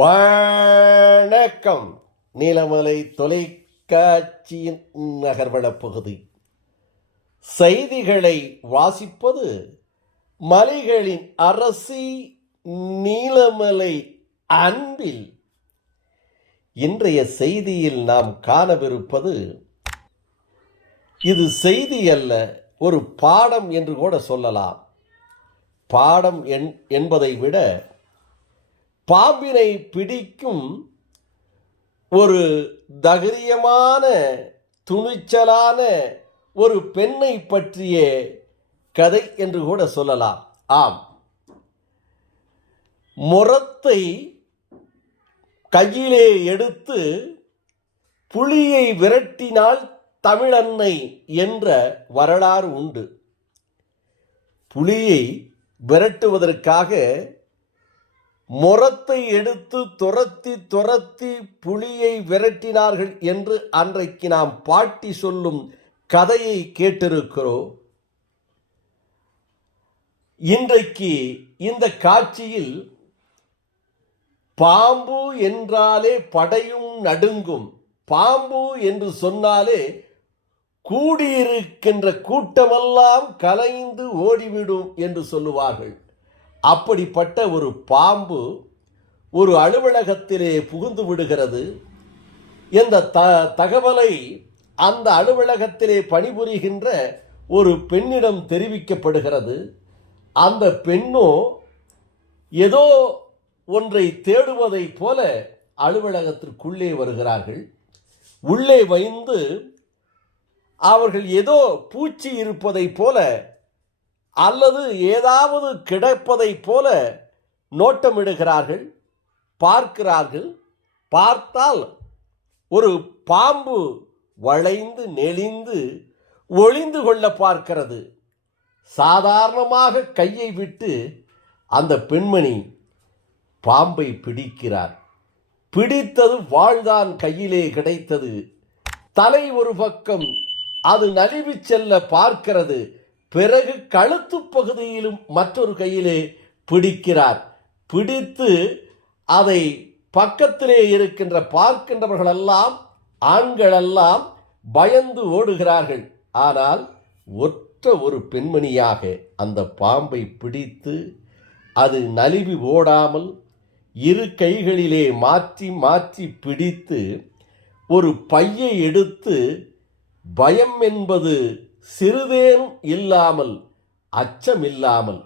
வணக்கம். நீலமலை தொலைக்காட்சியின் நகர்வள பகுதி செய்திகளை வாசிப்பது மலைகளின் அரசி நீலமலை அன்பில். இன்றைய செய்தியில் நாம் காணவிருப்பது, இது செய்தி அல்ல, ஒரு பாடம் என்று கூட சொல்லலாம். பாடம் என்பதை விட பாம்பினை பிடிக்கும் ஒரு தைரியமான துணிச்சலான ஒரு பெண்ணை பற்றிய கதை என்று கூட சொல்லலாம். ஆம், முரத்தை கையிலே எடுத்து புலியை விரட்டினால் தமிழன்னை என்ற வரலாறு உண்டு. புலியை விரட்டுவதற்காக முரத்தை எடுத்து துரத்தி புலியை விரட்டினார்கள் என்று அன்றைக்கு நாம் பாட்டி சொல்லும் கதையை கேட்டிருக்கிறோம். இன்றைக்கு இந்த காட்சியில் பாம்பு என்றாலே படையும் நடுங்கும், பாம்பு என்று சொன்னாலே கூடியிருக்கின்ற கூட்டமெல்லாம் கலைந்து ஓடிவிடும் என்று சொல்லுவார்கள். அப்படிப்பட்ட ஒரு பாம்பு ஒரு அலுவலகத்திலே புகுந்து விடுகிறது. இந்த தகவலை அந்த அலுவலகத்திலே பணிபுரிகின்ற ஒரு பெண்ணிடம் தெரிவிக்கப்படுகிறது. அந்த பெண்ணோ ஏதோ ஒன்றை தேடுவதை போல அலுவலகத்திற்குள்ளே வருகிறார்கள். உள்ளே வந்து அவர்கள் ஏதோ பூச்சி இருப்பதை போல அல்லது ஏதாவது கிடப்பதைப் போல நோட்டமிடுகிறார்கள், பார்க்கிறார்கள். பார்த்தால் ஒரு பாம்பு வளைந்து நெளிந்து ஒளிந்து கொள்ள பார்க்கிறது. சாதாரணமாக கையை விட்டு அந்த பெண்மணி பாம்பை பிடிக்கிறார். பிடித்தது வாழ்தான் கையிலே கிடைத்தது. தலை ஒரு பக்கம் அது நழுவி செல்ல பார்க்கிறது. பிறகு கழுத்து பகுதியிலும் மற்றொரு கையிலே பிடிக்கிறார். பிடித்து அதை பக்கத்திலே இருக்கின்ற பார்க்கின்றவர்களெல்லாம் ஆண்களெல்லாம் பயந்து ஓடுகிறார்கள். ஆனால் ஒற்ற ஒரு பெண்மணியாக அந்த பாம்பை பிடித்து அது நழுவி ஓடாமல் இரு கைகளிலே மாற்றி மாற்றி பிடித்து ஒரு பையை எடுத்து, பயம் என்பது சிறிதேனும் இல்லாமல், அச்சமில்லாமல்,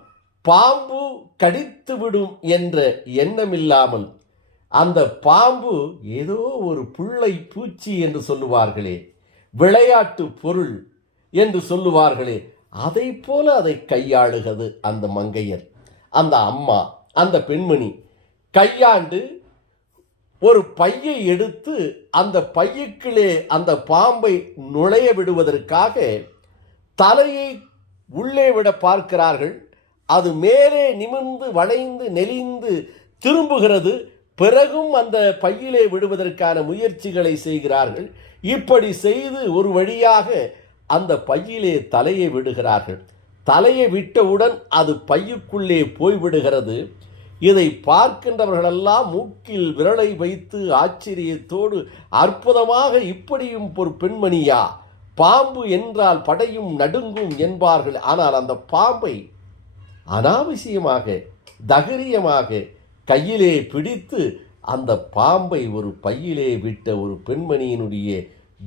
பாம்பு கடித்துவிடும் என்ற எண்ணமில்லாமல், அந்த பாம்பு ஏதோ ஒரு புள்ளை பூச்சி என்று சொல்லுவார்களே, விளையாட்டு பொருள் என்று சொல்லுவார்களே, அதை போல அதை கையாளுகிறது அந்த மங்கையர், அந்த அம்மா, அந்த பெண்மணி கையாண்டு ஒரு பையை எடுத்து அந்த பையுக்குள்ளே அந்த பாம்பை நுழைய விடுவதற்காக தலையை உள்ளே விட பார்க்கிறார்கள். அது மேலே நிமிர்ந்து வளைந்து நெளிந்து திரும்புகிறது. பிறகும் அந்த பையிலே விடுவதற்கான முயற்சிகளை செய்கிறார்கள். இப்படி செய்து ஒரு வழியாக அந்த பையிலே தலையை விடுகிறார்கள். தலையை விட்டவுடன் அது பையுக்குள்ளே போய்விடுகிறது. இதை பார்க்கின்றவர்களெல்லாம் மூக்கில் விரலை வைத்து ஆச்சரியத்தோடு, அற்புதமாக இப்படியும் ஒரு பெண்மணியா, பாம்பு என்றால் படையும் நடுங்கும் என்பார்கள். ஆனால் அந்த பாம்பை அனாவசியமாக தைரியமாக கையிலே பிடித்து அந்த பாம்பை ஒரு பையிலே விட்ட ஒரு பெண்மணியினுடைய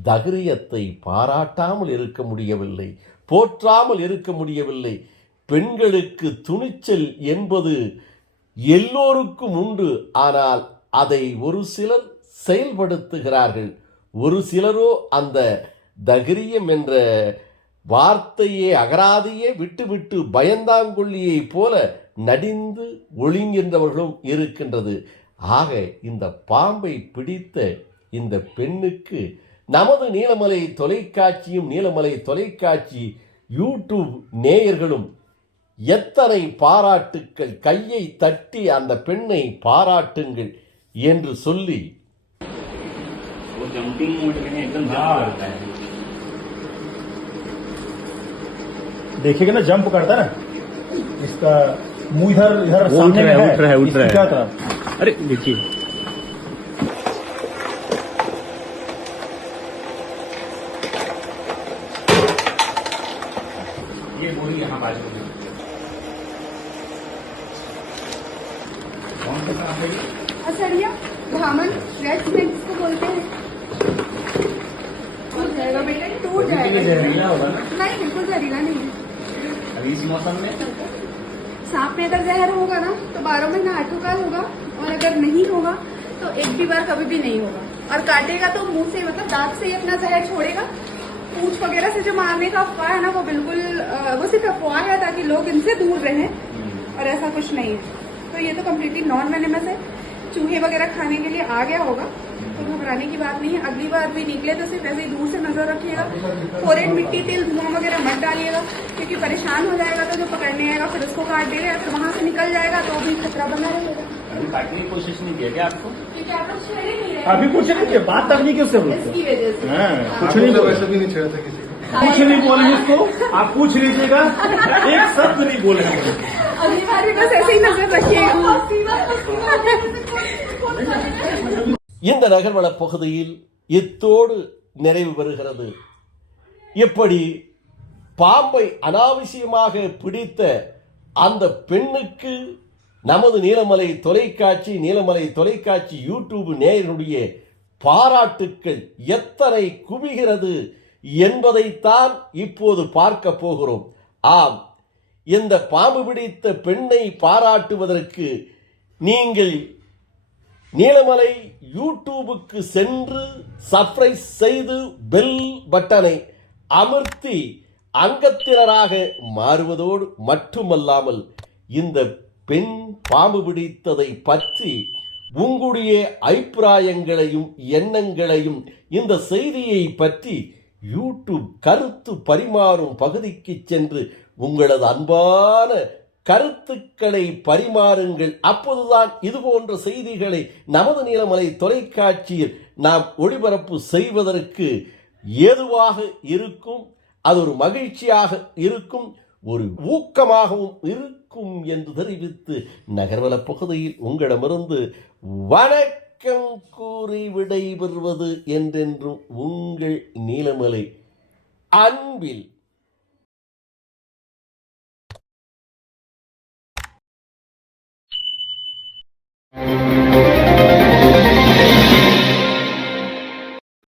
தைரியத்தை பாராட்டாமல் இருக்க முடியவில்லை, போற்றாமல் இருக்க முடியவில்லை. பெண்களுக்கு துணிச்சல் என்பது எல்லோருக்கும் உண்டு. ஆனால் அதை ஒரு சிலர் செயல்படுத்துகிறார்கள், ஒரு சிலரோ அந்த தைரியம் என்ற வார்த்தையே அகராதையே விட்டுவிட்டு பயந்தாங்கொல்லியை போல நடிந்து ஒழுங்கின்றவர்களும் இருக்கின்றது. ஆக இந்த பாம்பை பிடித்த இந்த பெண்ணுக்கு நமது நீலமலை தொலைக்காட்சியும் நீலமலை தொலைக்காட்சி யூடியூப் நேயர்களும் எத்தனை பாராட்டுக்கள், கையை தட்டி அந்த பெண்ணை பாராட்டுங்கள் என்று சொல்லி देखिएगा ना, जंप करता है ना, इसका मुंह इधर इधर सामने में है, उठ रहा है। क्या था? अरे देखिए कौन सा सांप है ये? असड़िया धामन रेड स्नेक को बोलते हैं। टूट जाएगा बेटा, टूट ये जाएगा। जहरीला होगा ना नहीं, बिल्कुल जहरीला नहीं है। अभी इस मौसम में? सांप में अगर जहर होगा ना तो 12 महीना आठोकाल होगा, और अगर नहीं होगा तो एक भी बार कभी भी नहीं होगा। और काटेगा तो मुंह से, मतलब दांत से ही अपना जहर छोड़ेगा। पूंछ वगैरह से जो मारने का अफवाह है ना, वो बिल्कुल वो सिर्फ अफवाह है ताकि लोग इनसे दूर रहें, और ऐसा कुछ नहीं है। तो ये तो कम्प्लीटली नॉन वेनेमस है। चूहे वगैरह खाने के लिए आ गया होगा तो घबराने की बात नहीं है। अगली बार भी निकले तो सिर्फ ऐसे ही दूर से नजर रखिएगा। फोरेन मिट्टी, तेल, धुआं वगैरह मत डालिएगा, क्योंकि परेशान हो जाएगा तो जो पकड़ने आएगा फिर उसको काट देगा, फिर वहां से निकल जाएगा तो भी खतरा बना रहेगा। अभी काटने की कोशिश नहीं किया क्या आपको? क्योंकि आप लोग छेड़े नहीं रहे, अभी कुछ नहीं किया, बात तब नहीं की उससे बोलते। इसकी वजह से। कुछ नहीं बोला, वैसे भी नहीं छेड़ा था किसी को। कुछ नहीं बोले उसको, आप पूछ लीजिएगा, एक शब्द नहीं बोले। अगली बार भी बस ऐसे ही नजर रखिएगा। இந்த நகர்வள பகுதியில் இத்தோடு நிறைவு பெறுகிறது. எப்படி பாம்பை அனாவசியமாக பிடித்த அந்த பெண்ணுக்கு நமது நீலமலை தொலைக்காட்சி யூடியூப் நேயர்களுடைய பாராட்டுக்கள் எத்தனை குவிகிறது என்பதைத்தான் இப்போது பார்க்க போகிறோம். ஆம், இந்த பாம்பு பிடித்த பெண்ணை பாராட்டுவதற்கு நீங்கள் நீலமலை யூடியூபுக்கு சென்று சப்ஸ்கிரைப் செய்து பெல் பட்டனை அமர்த்தி அங்கத்தினராக மாறுவதோடு மட்டுமல்லாமல் இந்த பெண் பாம்பு பிடித்ததை பற்றி உங்களுடைய அபிப்பிராயங்களையும் எண்ணங்களையும் இந்த செய்தியை பற்றி யூடியூப் கருத்து பரிமாறும் பகுதிக்கு சென்று உங்களது அன்பான கருத்துக்களை பரிமாறுங்கள். அப்போதுதான் இதுபோன்ற செய்திகளை நமது நீலமலை தொலைக்காட்சியில் நாம் ஒளிபரப்பு செய்வதற்கு ஏதுவாக இருக்கும். அது ஒரு மகிழ்ச்சியாக இருக்கும், ஒரு ஊக்கமாகவும் இருக்கும் என்று தெரிவித்து நகர்வல பகுதியில் உங்களிடமிருந்து வணக்கம் கூறி விடைபெறுவது என்றென்றும் உங்கள் நீலமலை அன்பில்